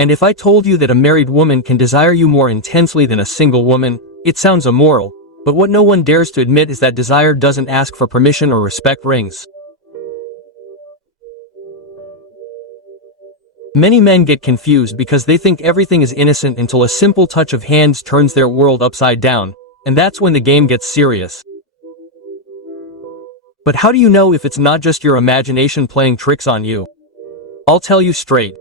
And if I told you that a married woman can desire you more intensely than a single woman, it sounds immoral, but what no one dares to admit is that desire doesn't ask for permission or respect rings. Many men get confused because they think everything is innocent until a simple touch of hands turns their world upside down, and that's when the game gets serious. But how do you know if it's not just your imagination playing tricks on you? I'll tell you straight.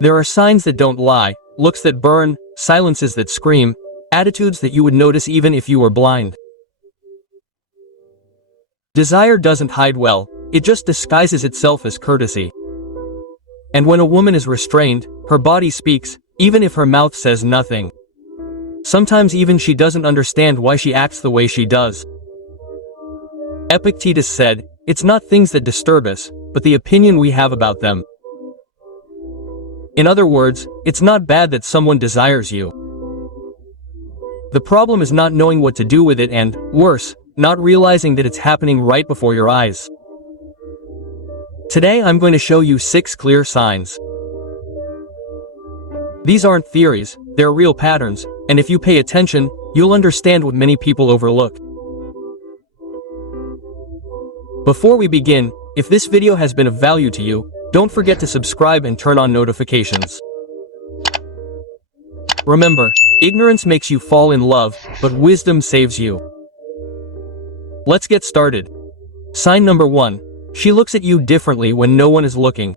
There are signs that don't lie, looks that burn, silences that scream, attitudes that you would notice even if you were blind. Desire doesn't hide well, it just disguises itself as courtesy. And when a woman is restrained, her body speaks, even if her mouth says nothing. Sometimes even she doesn't understand why she acts the way she does. Epictetus said, "It's not things that disturb us, but the opinion we have about them." In other words, it's not bad that someone desires you. The problem is not knowing what to do with it and, worse, not realizing that it's happening right before your eyes. Today I'm going to show you 6 clear signs. These aren't theories, they're real patterns, and if you pay attention, you'll understand what many people overlook. Before we begin, if this video has been of value to you, don't forget to subscribe and turn on notifications. Remember, ignorance makes you fall in love, but wisdom saves you. Let's get started. Sign number 1. She looks at you differently when no one is looking.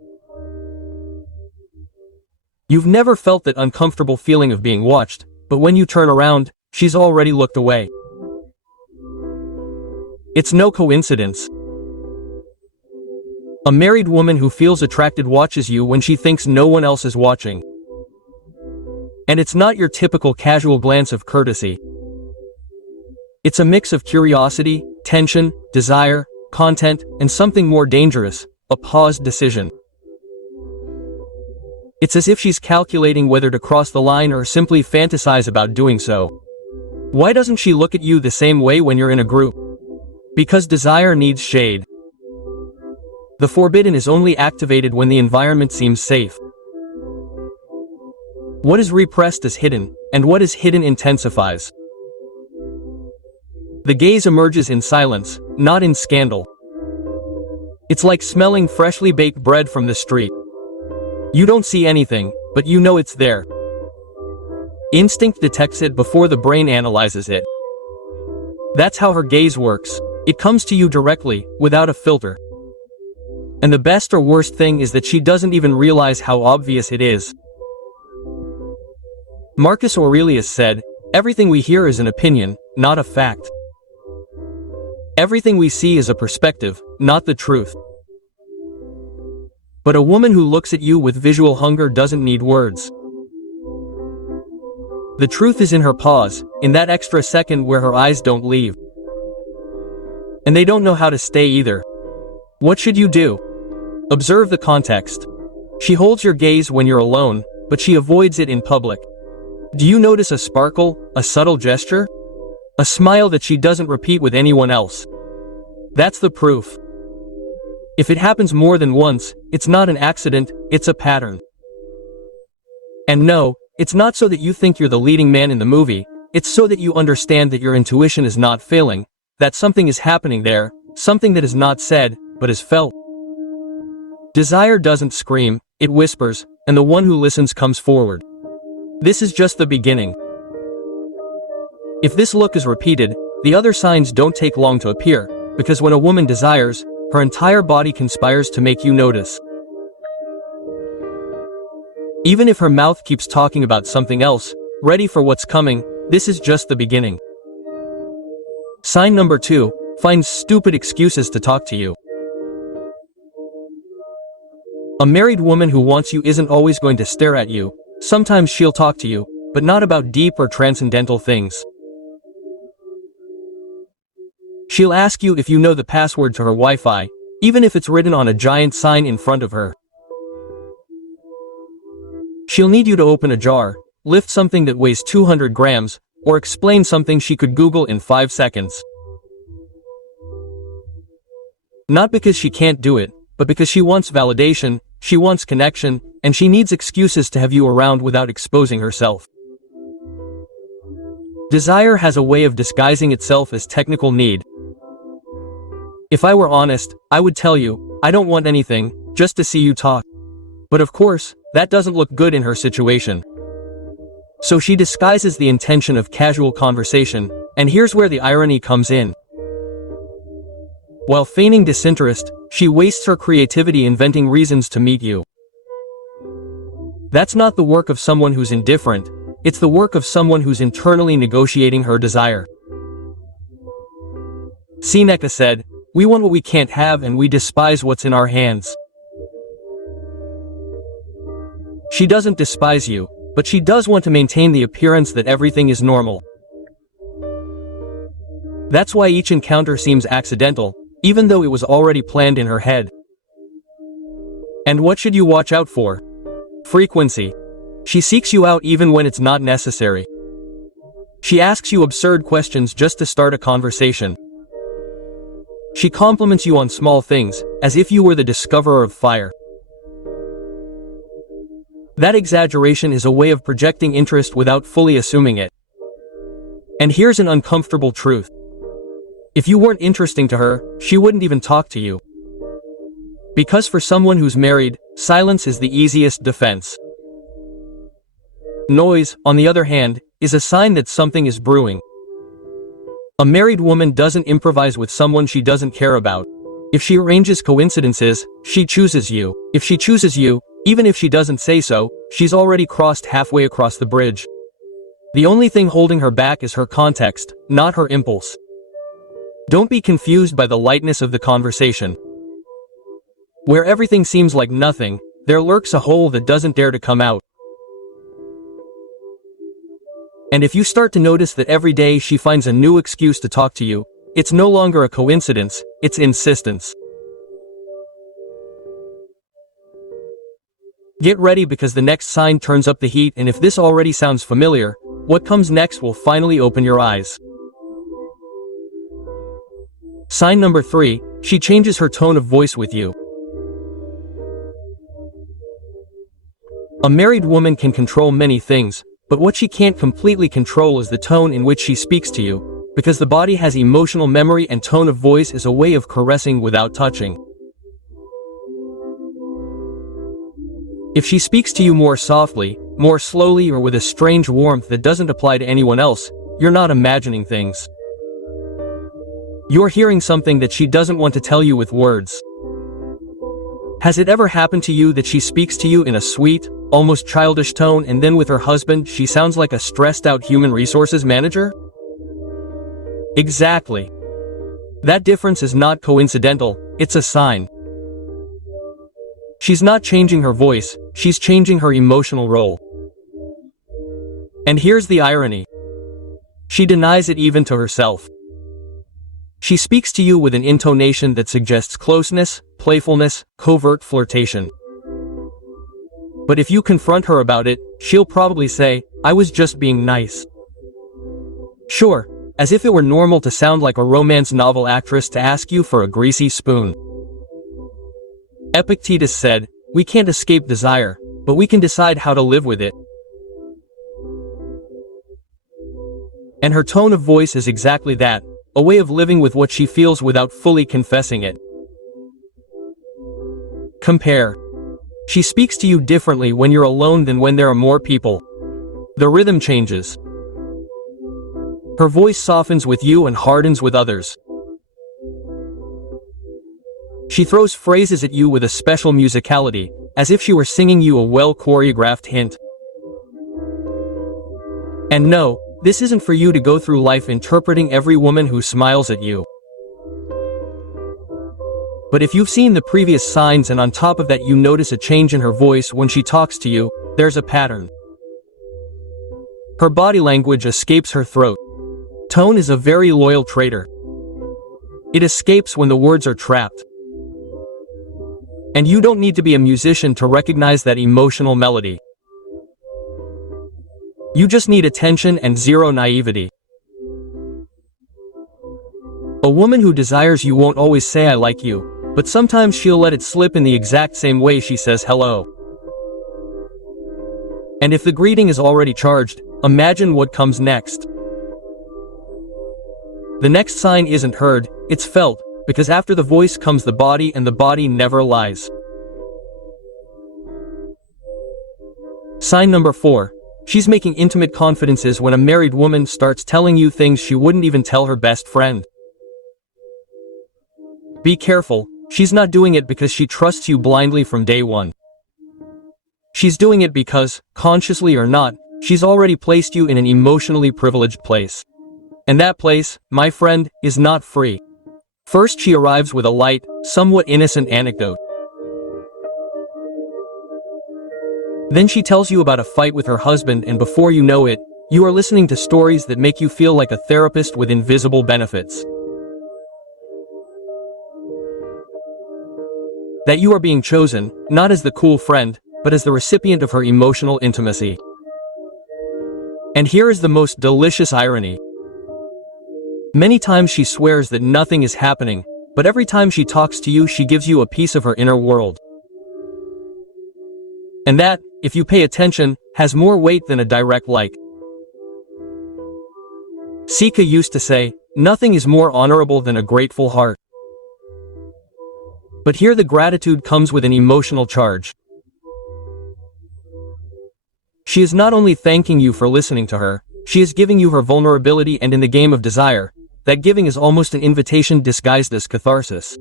You've never felt that uncomfortable feeling of being watched, but when you turn around, she's already looked away. It's no coincidence. A married woman who feels attracted watches you when she thinks no one else is watching. And it's not your typical casual glance of courtesy. It's a mix of curiosity, tension, desire, content, and something more dangerous, a paused decision. It's as if she's calculating whether to cross the line or simply fantasize about doing so. Why doesn't she look at you the same way when you're in a group? Because desire needs shade. The forbidden is only activated when the environment seems safe. What is repressed is hidden, and what is hidden intensifies. The gaze emerges in silence, not in scandal. It's like smelling freshly baked bread from the street. You don't see anything, but you know it's there. Instinct detects it before the brain analyzes it. That's how her gaze works. It comes to you directly, without a filter. And the best or worst thing is that she doesn't even realize how obvious it is. Marcus Aurelius said, "Everything we hear is an opinion, not a fact. Everything we see is a perspective, not the truth." But a woman who looks at you with visual hunger doesn't need words. The truth is in her pause, in that extra second where her eyes don't leave. And they don't know how to stay either. What should you do? Observe the context. She holds your gaze when you're alone, but she avoids it in public. Do you notice a sparkle, a subtle gesture? A smile that she doesn't repeat with anyone else? That's the proof. If it happens more than once, it's not an accident, it's a pattern. And no, it's not so that you think you're the leading man in the movie, it's so that you understand that your intuition is not failing, that something is happening there, something that is not said, but is felt. Desire doesn't scream, it whispers, and the one who listens comes forward. This is just the beginning. If this look is repeated, the other signs don't take long to appear, because when a woman desires, her entire body conspires to make you notice. Even if her mouth keeps talking about something else, ready for what's coming, this is just the beginning. Sign number 2, finds stupid excuses to talk to you. A married woman who wants you isn't always going to stare at you. Sometimes she'll talk to you, but not about deep or transcendental things. She'll ask you if you know the password to her Wi-Fi, even if it's written on a giant sign in front of her. She'll need you to open a jar, lift something that weighs 200 grams, or explain something she could Google in 5 seconds. Not because she can't do it, but because she wants validation, she wants connection, and she needs excuses to have you around without exposing herself. Desire has a way of disguising itself as technical need. If I were honest, I would tell you, I don't want anything, just to see you talk. But of course, that doesn't look good in her situation. So she disguises the intention of casual conversation, and here's where the irony comes in. While feigning disinterest, she wastes her creativity inventing reasons to meet you. That's not the work of someone who's indifferent, it's the work of someone who's internally negotiating her desire. Seneca said, "We want what we can't have and we despise what's in our hands." She doesn't despise you, but she does want to maintain the appearance that everything is normal. That's why each encounter seems accidental, even though it was already planned in her head. And what should you watch out for? Frequency. She seeks you out even when it's not necessary. She asks you absurd questions just to start a conversation. She compliments you on small things, as if you were the discoverer of fire. That exaggeration is a way of projecting interest without fully assuming it. And here's an uncomfortable truth. If you weren't interesting to her, she wouldn't even talk to you. Because for someone who's married, silence is the easiest defense. Noise, on the other hand, is a sign that something is brewing. A married woman doesn't improvise with someone she doesn't care about. If she arranges coincidences, she chooses you. If she chooses you, even if she doesn't say so, she's already crossed halfway across the bridge. The only thing holding her back is her context, not her impulse. Don't be confused by the lightness of the conversation. Where everything seems like nothing, there lurks a hole that doesn't dare to come out. And if you start to notice that every day she finds a new excuse to talk to you, it's no longer a coincidence, it's insistence. Get ready because the next sign turns up the heat, and if this already sounds familiar, what comes next will finally open your eyes. Sign number 3, she changes her tone of voice with you. A married woman can control many things, but what she can't completely control is the tone in which she speaks to you, because the body has emotional memory and tone of voice is a way of caressing without touching. If she speaks to you more softly, more slowly, or with a strange warmth that doesn't apply to anyone else, you're not imagining things. You're hearing something that she doesn't want to tell you with words. Has it ever happened to you that she speaks to you in a sweet, almost childish tone, and then with her husband she sounds like a stressed-out human resources manager? Exactly. That difference is not coincidental, it's a sign. She's not changing her voice, she's changing her emotional role. And here's the irony. She denies it even to herself. She speaks to you with an intonation that suggests closeness, playfulness, covert flirtation. But if you confront her about it, she'll probably say, "I was just being nice." Sure, as if it were normal to sound like a romance novel actress to ask you for a greasy spoon. Epictetus said, "We can't escape desire, but we can decide how to live with it." And her tone of voice is exactly that, a way of living with what she feels without fully confessing it. Compare. She speaks to you differently when you're alone than when there are more people. The rhythm changes. Her voice softens with you and hardens with others. She throws phrases at you with a special musicality, as if she were singing you a well-choreographed hint. And no, this isn't for you to go through life interpreting every woman who smiles at you. But if you've seen the previous signs and on top of that you notice a change in her voice when she talks to you, there's a pattern. Her body language escapes her throat. Tone is a very loyal traitor. It escapes when the words are trapped. And you don't need to be a musician to recognize that emotional melody. You just need attention and zero naivety. A woman who desires you won't always say "I like you," But sometimes she'll let it slip in the exact same way she says hello. And if the greeting is already charged, imagine what comes next. The next sign isn't heard, it's felt, because after the voice comes the body, and the body never lies. Sign number 4. She's making intimate confidences when a married woman starts telling you things she wouldn't even tell her best friend. Be careful, she's not doing it because she trusts you blindly from day one. She's doing it because, consciously or not, she's already placed you in an emotionally privileged place. And that place, my friend, is not free. First she arrives with a light, somewhat innocent anecdote. Then she tells you about a fight with her husband, and before you know it, you are listening to stories that make you feel like a therapist with invisible benefits. That you are being chosen, not as the cool friend, but as the recipient of her emotional intimacy. And here is the most delicious irony. Many times she swears that nothing is happening, but every time she talks to you she gives you a piece of her inner world. And that, if you pay attention, has more weight than a direct like. Seneca used to say, "Nothing is more honorable than a grateful heart." But here the gratitude comes with an emotional charge. She is not only thanking you for listening to her, she is giving you her vulnerability, and in the game of desire, that giving is almost an invitation disguised as catharsis.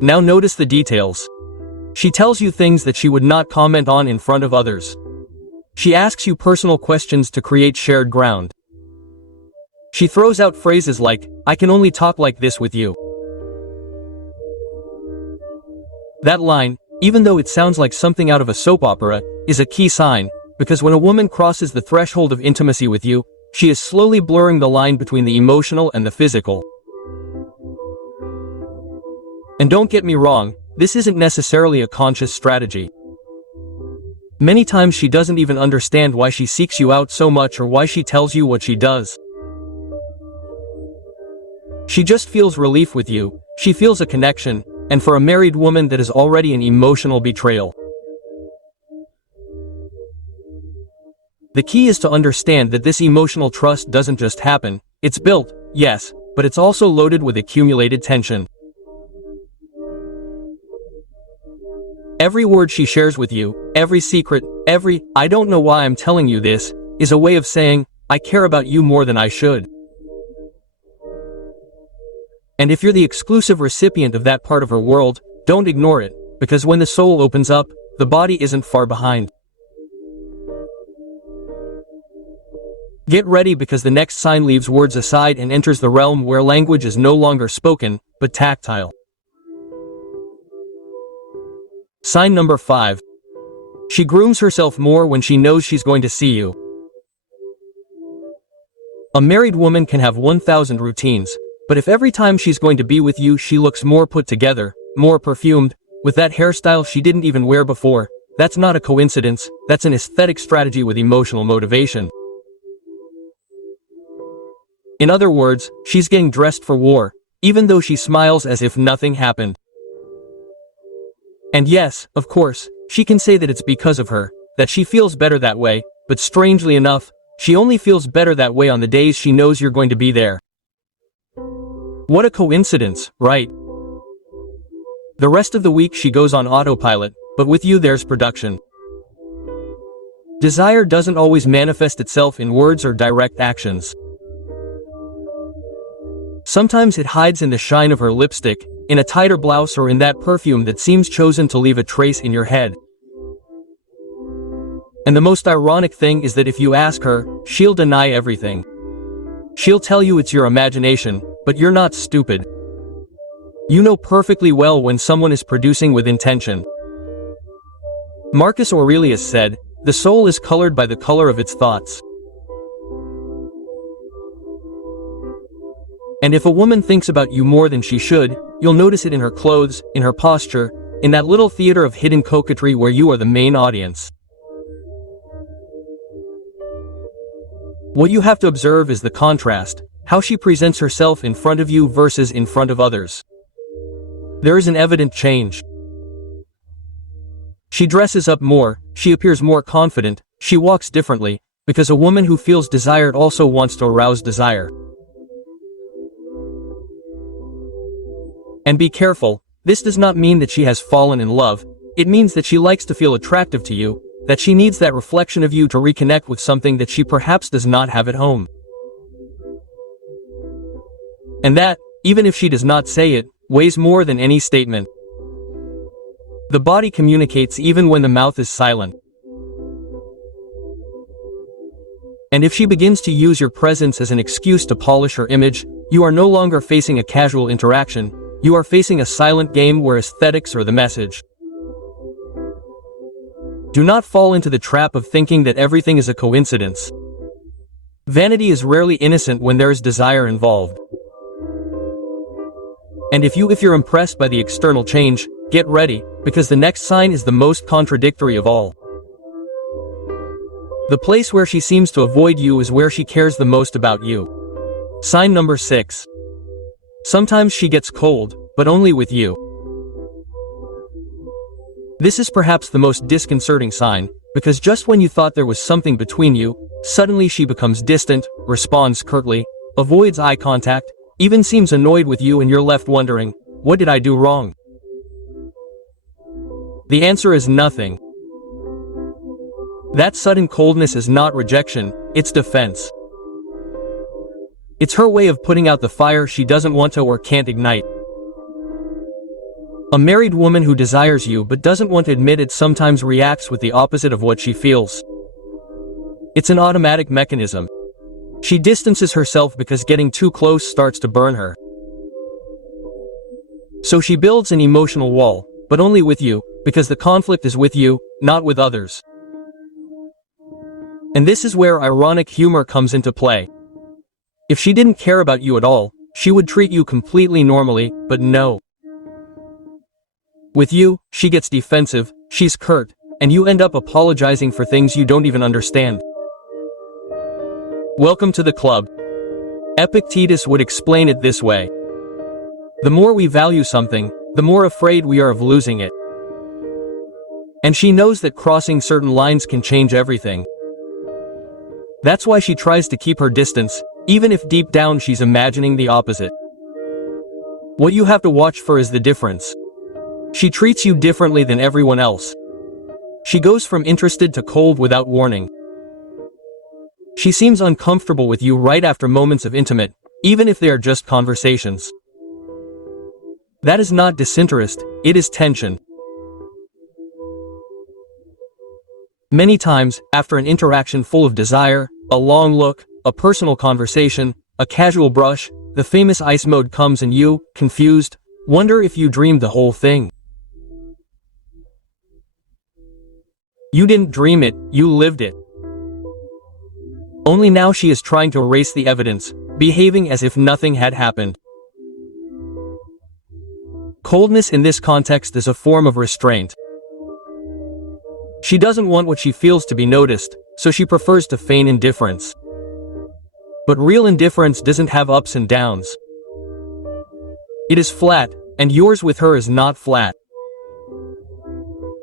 Now notice the details. She tells you things that she would not comment on in front of others. She asks you personal questions to create shared ground. She throws out phrases like, "I can only talk like this with you." That line, even though it sounds like something out of a soap opera, is a key sign, because when a woman crosses the threshold of intimacy with you, she is slowly blurring the line between the emotional and the physical. And don't get me wrong, this isn't necessarily a conscious strategy. Many times she doesn't even understand why she seeks you out so much or why she tells you what she does. She just feels relief with you, she feels a connection, and for a married woman that is already an emotional betrayal. The key is to understand that this emotional trust doesn't just happen, it's built, yes, but it's also loaded with accumulated tension. Every word she shares with you, every secret, every "I don't know why I'm telling you this," is a way of saying, "I care about you more than I should." And if you're the exclusive recipient of that part of her world, don't ignore it, because when the soul opens up, the body isn't far behind. Get ready, because the next sign leaves words aside and enters the realm where language is no longer spoken, but tactile. Sign number 5. She grooms herself more when she knows she's going to see you. A married woman can have 1,000 routines, but if every time she's going to be with you she looks more put together, more perfumed, with that hairstyle she didn't even wear before, that's not a coincidence, that's an aesthetic strategy with emotional motivation. In other words, she's getting dressed for war, even though she smiles as if nothing happened. And yes, of course, she can say that it's because of her, that she feels better that way, but strangely enough, she only feels better that way on the days she knows you're going to be there. What a coincidence, right? The rest of the week she goes on autopilot, but with you there's production. Desire doesn't always manifest itself in words or direct actions. Sometimes it hides in the shine of her lipstick, in a tighter blouse, or in that perfume that seems chosen to leave a trace in your head. And the most ironic thing is that if you ask her, she'll deny everything. She'll tell you it's your imagination, but you're not stupid. You know perfectly well when someone is producing with intention. Marcus Aurelius said, "The soul is colored by the color of its thoughts." And if a woman thinks about you more than she should, you'll notice it in her clothes, in her posture, in that little theater of hidden coquetry where you are the main audience. What you have to observe is the contrast, how she presents herself in front of you versus in front of others. There is an evident change. She dresses up more, she appears more confident, she walks differently, because a woman who feels desired also wants to arouse desire. And be careful, this does not mean that she has fallen in love, it means that she likes to feel attractive to you, that she needs that reflection of you to reconnect with something that she perhaps does not have at home. And that, even if she does not say it, weighs more than any statement. The body communicates even when the mouth is silent. And if she begins to use your presence as an excuse to polish her image, you are no longer facing a casual interaction, you are facing a silent game where aesthetics are the message. Do not fall into the trap of thinking that everything is a coincidence. Vanity is rarely innocent when there is desire involved. And if you're impressed by the external change, get ready, because the next sign is the most contradictory of all. The place where she seems to avoid you is where she cares the most about you. Sign number 6. Sometimes she gets cold, but only with you. This is perhaps the most disconcerting sign, because just when you thought there was something between you, suddenly she becomes distant, responds curtly, avoids eye contact, even seems annoyed with you, and you're left wondering, what did I do wrong? The answer is nothing. That sudden coldness is not rejection, it's defense. It's her way of putting out the fire she doesn't want to or can't ignite. A married woman who desires you but doesn't want to admit it sometimes reacts with the opposite of what she feels. It's an automatic mechanism. She distances herself because getting too close starts to burn her. So she builds an emotional wall, but only with you, because the conflict is with you, not with others. And this is where ironic humor comes into play. If she didn't care about you at all, she would treat you completely normally, but no. With you, she gets defensive, she's curt, and you end up apologizing for things you don't even understand. Welcome to the club. Epictetus would explain it this way. The more we value something, the more afraid we are of losing it. And she knows that crossing certain lines can change everything. That's why she tries to keep her distance, even if deep down she's imagining the opposite. What you have to watch for is the difference. She treats you differently than everyone else. She goes from interested to cold without warning. She seems uncomfortable with you right after moments of intimate, even if they are just conversations. That is not disinterest, it is tension. Many times, after an interaction full of desire, a long look, a personal conversation, a casual brush, the famous ice mode comes and you, confused, wonder if you dreamed the whole thing. You didn't dream it, you lived it. Only now she is trying to erase the evidence, behaving as if nothing had happened. Coldness in this context is a form of restraint. She doesn't want what she feels to be noticed, so she prefers to feign indifference. But real indifference doesn't have ups and downs. It is flat, and yours with her is not flat.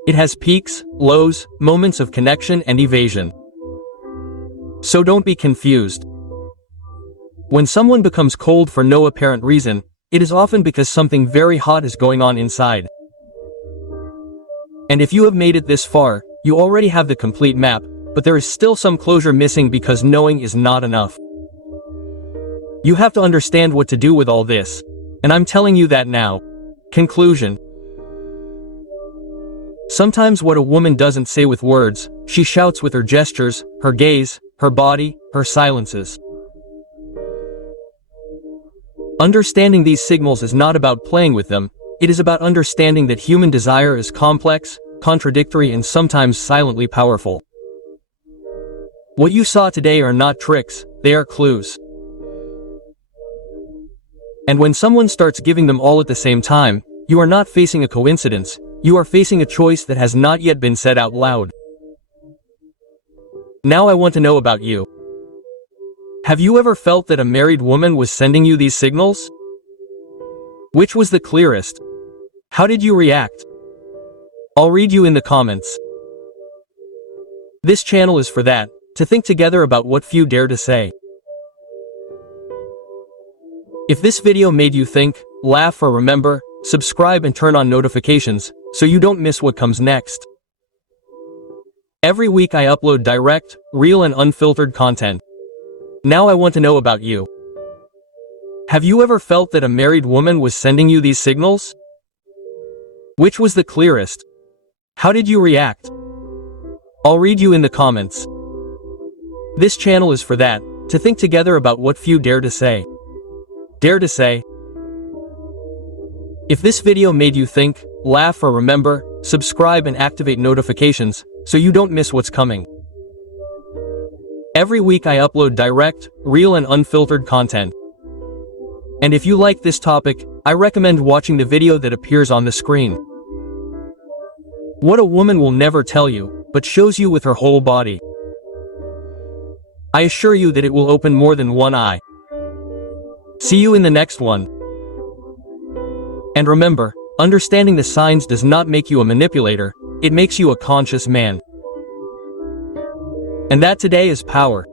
It has peaks, lows, moments of connection and evasion. So don't be confused. When someone becomes cold for no apparent reason, it is often because something very hot is going on inside. And if you have made it this far, you already have the complete map, but there is still some closure missing because knowing is not enough. You have to understand what to do with all this. And I'm telling you that now. Conclusion. Sometimes what a woman doesn't say with words, she shouts with her gestures, her gaze, her body, her silences. Understanding these signals is not about playing with them, it is about understanding that human desire is complex, contradictory and sometimes silently powerful. What you saw today are not tricks, they are clues. And when someone starts giving them all at the same time, you are not facing a coincidence, you are facing a choice that has not yet been said out loud. Now I want to know about you. Have you ever felt that a married woman was sending you these signals? Which was the clearest? How did you react? I'll read you in the comments. This channel is for that, to think together about what few dare to say. If this video made you think, laugh or remember, subscribe and turn on notifications, so you don't miss what comes next. Every week I upload direct, real and unfiltered content. Now I want to know about you. Have you ever felt that a married woman was sending you these signals? Which was the clearest? How did you react? I'll read you in the comments. This channel is for that, to think together about what few dare to say. Dare to say. If this video made you think, laugh or remember, subscribe and activate notifications, so you don't miss what's coming. Every week I upload direct, real and unfiltered content. And if you like this topic, I recommend watching the video that appears on the screen. What a woman will never tell you, but shows you with her whole body. I assure you that it will open more than one eye. See you in the next one. And remember, understanding the signs does not make you a manipulator, it makes you a conscious man. And that today is power.